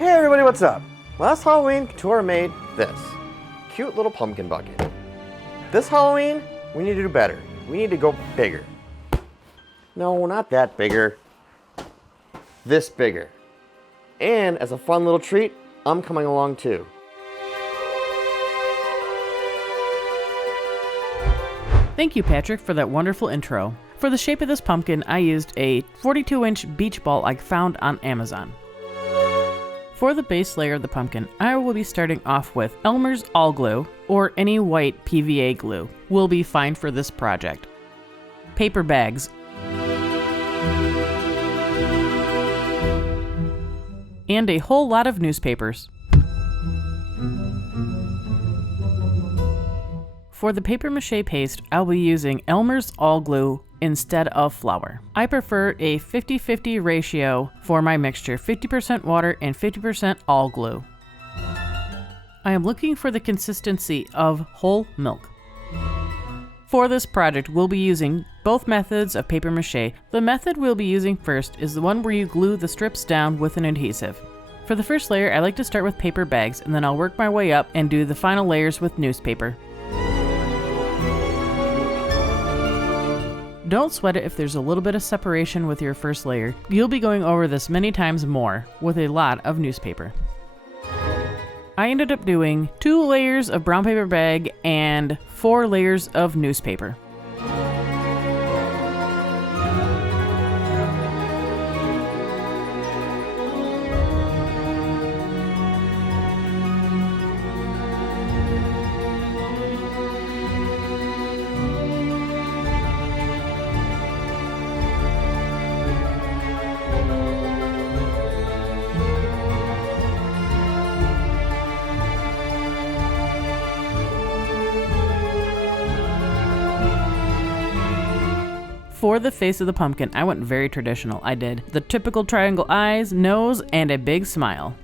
Hey everybody, what's up? Last Halloween, Ketturah made this cute little pumpkin bucket. This Halloween, we need to do better. We need to go bigger. No, not that bigger. This bigger. And as a fun little treat, I'm coming along too. Thank you, Patrick, for that wonderful intro. For the shape of this pumpkin, I used a 42-inch beach ball I found on Amazon. For the base layer of the pumpkin, I will be starting off with Elmers All Glue, or any white PVA glue will be fine for this project. Paper bags. And a whole lot of newspapers. For the papier-mâché paste, I'll be using Elmers All Glue instead of flour. I prefer a 50-50 ratio for my mixture, 50% water and 50% all glue. I am looking for the consistency of whole milk. For this project, we'll be using both methods of papier-mâché. The method we'll be using first is the one where you glue the strips down with an adhesive. For the first layer, I like to start with paper bags, and then I'll work my way up and do the final layers with newspaper. Don't sweat it if there's a little bit of separation with your first layer. You'll be going over this many times more with a lot of newspaper. I ended up doing 2 layers of brown paper bag and 4 layers of newspaper. For the face of the pumpkin, I went very traditional. I did the typical triangle eyes, nose, and a big smile.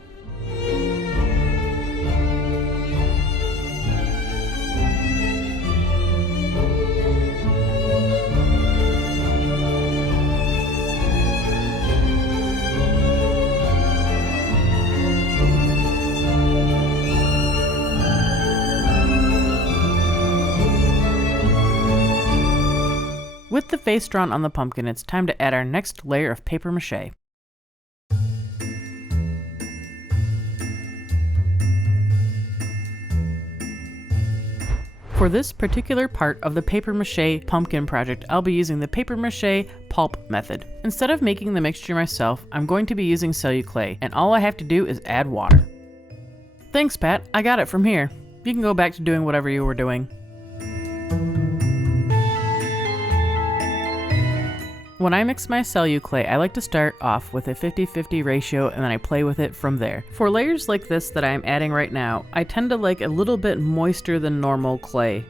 With the face drawn on the pumpkin, it's time to add our next layer of papier-mâché. For this particular part of the papier-mâché pumpkin project, I'll be using the papier-mâché pulp method. Instead of making the mixture myself, I'm going to be using Celluclay, and all I have to do is add water. Thanks, Pat. I got it from here. You can go back to doing whatever you were doing. When I mix my Celluclay, I like to start off with a 50-50 ratio and then I play with it from there. For layers like this that I'm adding right now, I tend to like a little bit moister than normal clay.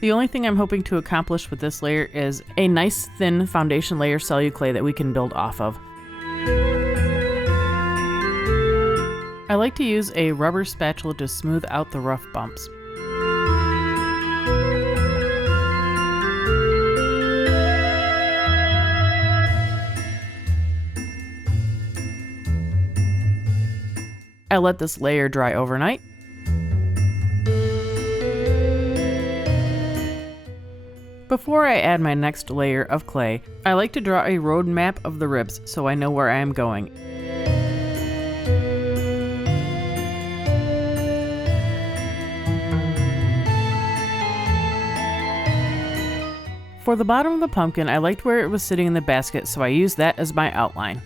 The only thing I'm hoping to accomplish with this layer is a nice thin foundation layer Celluclay that we can build off of. I like to use a rubber spatula to smooth out the rough bumps. I let this layer dry overnight. Before I add my next layer of clay, I like to draw a road map of the ribs so I know where I am going. For the bottom of the pumpkin, I liked where it was sitting in the basket, so I used that as my outline.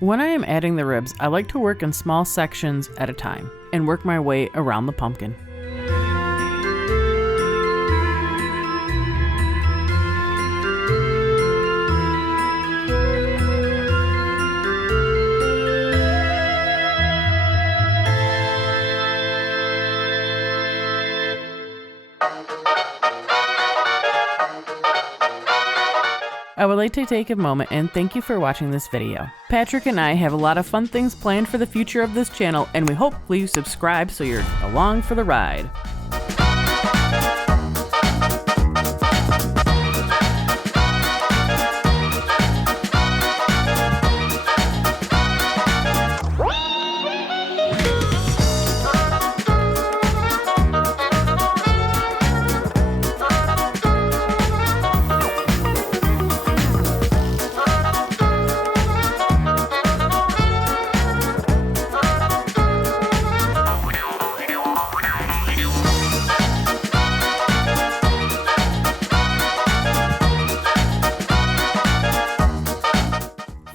When I am adding the ribs, I like to work in small sections at a time and work my way around the pumpkin. I would like to take a moment and thank you for watching this video. Patrick and I have a lot of fun things planned for the future of this channel, and we hope you subscribe so you're along for the ride.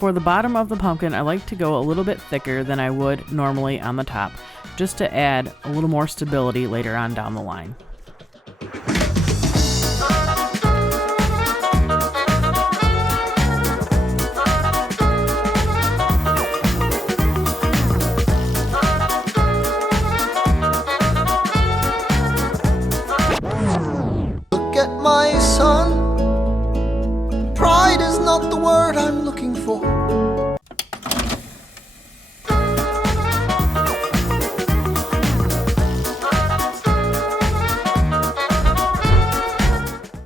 For the bottom of the pumpkin, I like to go a little bit thicker than I would normally on the top, just to add a little more stability later on down the line. Look at my son. Pride is not the word I'm looking for.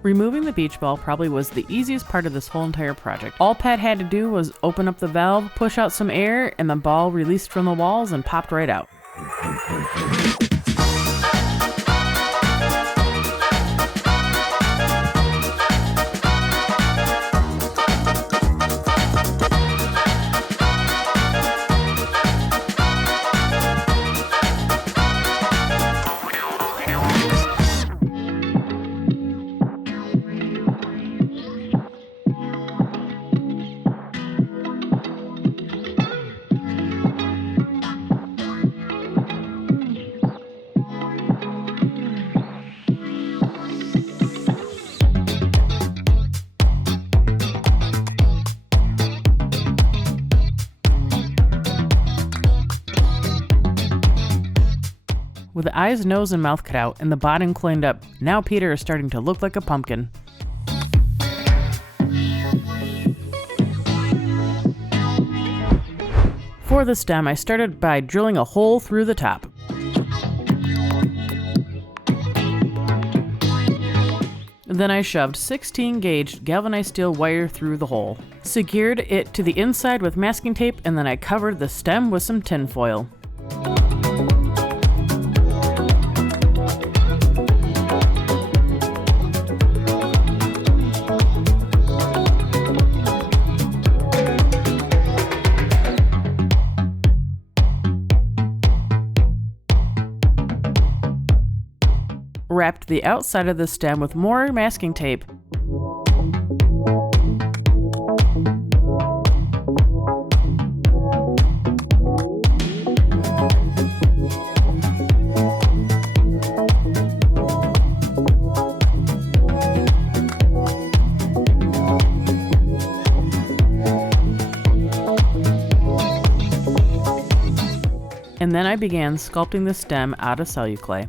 Removing the beach ball probably was the easiest part of this whole entire project. All Pat had to do was open up the valve, push out some air, and the ball released from the walls and popped right out. With the eyes, nose, and mouth cut out and the bottom cleaned up, now Peter is starting to look like a pumpkin. For the stem, I started by drilling a hole through the top. Then I shoved 16 gauge galvanized steel wire through the hole, secured it to the inside with masking tape, and then I covered the stem with some tin foil. Wrapped the outside of the stem with more masking tape. And then I began sculpting the stem out of Celluclay.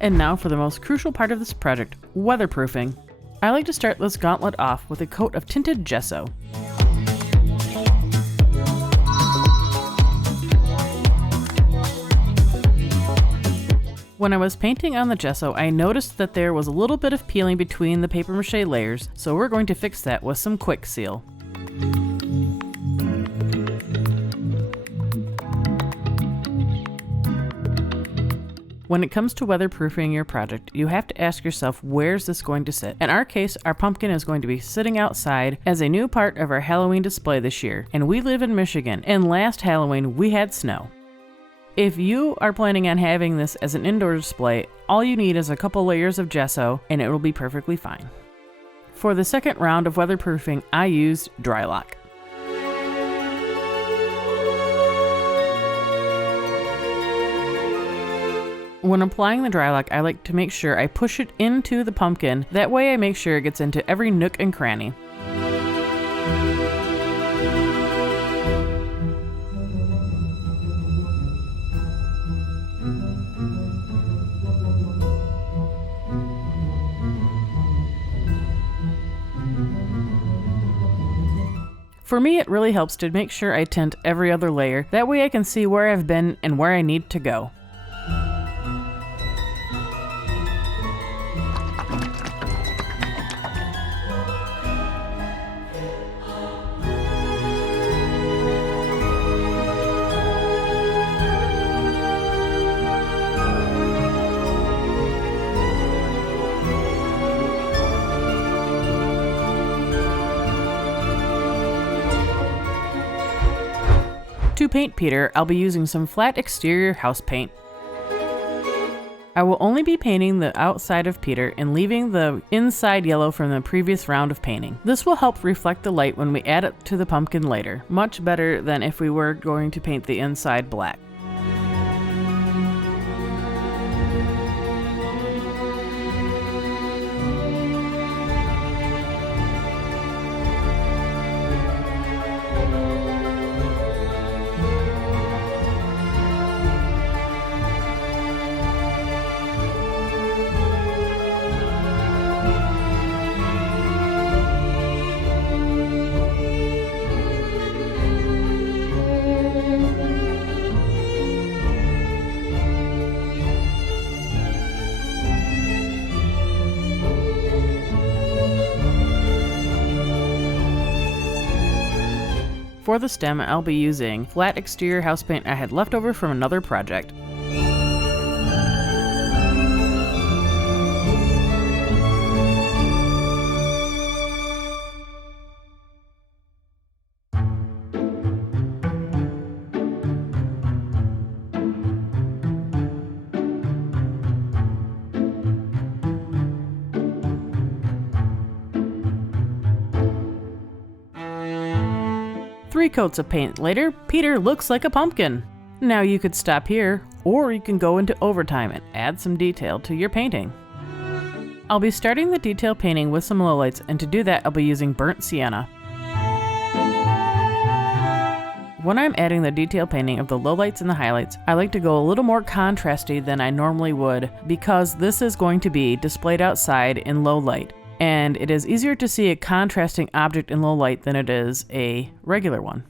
And now for the most crucial part of this project, weatherproofing. I like to start this gauntlet off with a coat of tinted gesso. When I was painting on the gesso, I noticed that there was a little bit of peeling between the papier-mâché layers, so we're going to fix that with some Kwik seal. When it comes to weatherproofing your project, you have to ask yourself, where's this going to sit? In our case, our pumpkin is going to be sitting outside as a new part of our Halloween display this year, and we live in Michigan, and last Halloween we had snow. If you are planning on having this as an indoor display, all you need is a couple layers of gesso and it will be perfectly fine. For the second round of weatherproofing, I used Drylock. When applying the Drylock, I like to make sure I push it into the pumpkin. That way I make sure it gets into every nook and cranny. For me, it really helps to make sure I tint every other layer. That way I can see where I've been and where I need to go. To paint Peter, I'll be using some flat exterior house paint. I will only be painting the outside of Peter and leaving the inside yellow from the previous round of painting. This will help reflect the light when we add it to the pumpkin later, much better than if we were going to paint the inside black. For the stem, I'll be using flat exterior house paint I had left over from another project. Three coats of paint later, Peter looks like a pumpkin. Now you could stop here, or you can go into overtime and add some detail to your painting. I'll be starting the detail painting with some lowlights, and to do that I'll be using burnt sienna. When I'm adding the detail painting of the lowlights and the highlights, I like to go a little more contrasty than I normally would, because this is going to be displayed outside in low light. And it is easier to see a contrasting object in low light than it is a regular one.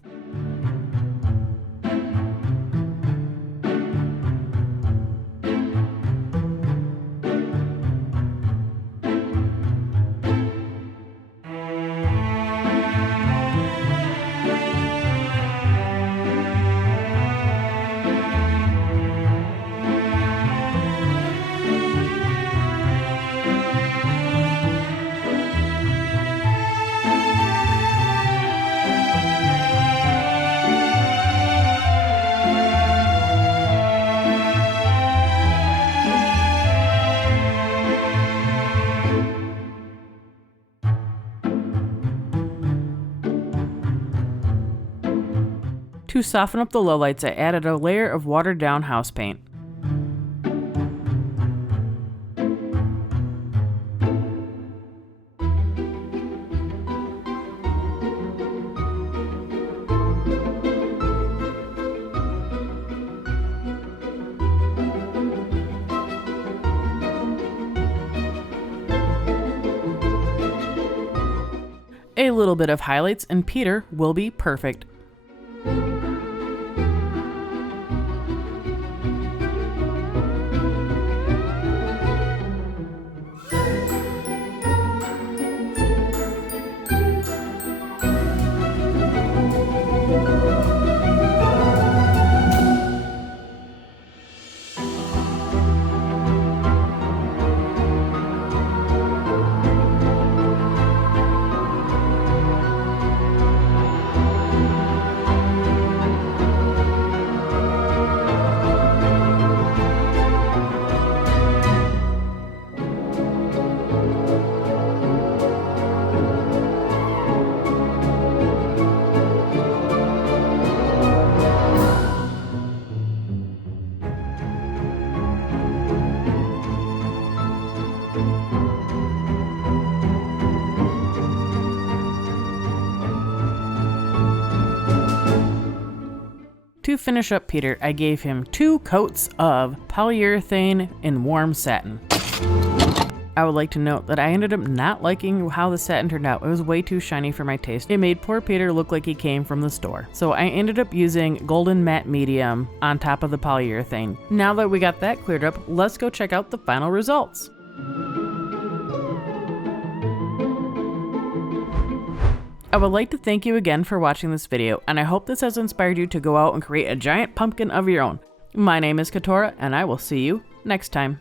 To soften up the lowlights, I added a layer of watered down house paint. A little bit of highlights and Peter will be perfect. To finish up Peter, I gave him 2 coats of polyurethane in warm satin. I would like to note that I ended up not liking how the satin turned out. It was way too shiny for my taste. It made poor Peter look like he came from the store. So I ended up using golden matte medium on top of the polyurethane. Now that we got that cleared up, let's go check out the final results. I would like to thank you again for watching this video, and I hope this has inspired you to go out and create a giant pumpkin of your own. My name is Ketturah, and I will see you next time.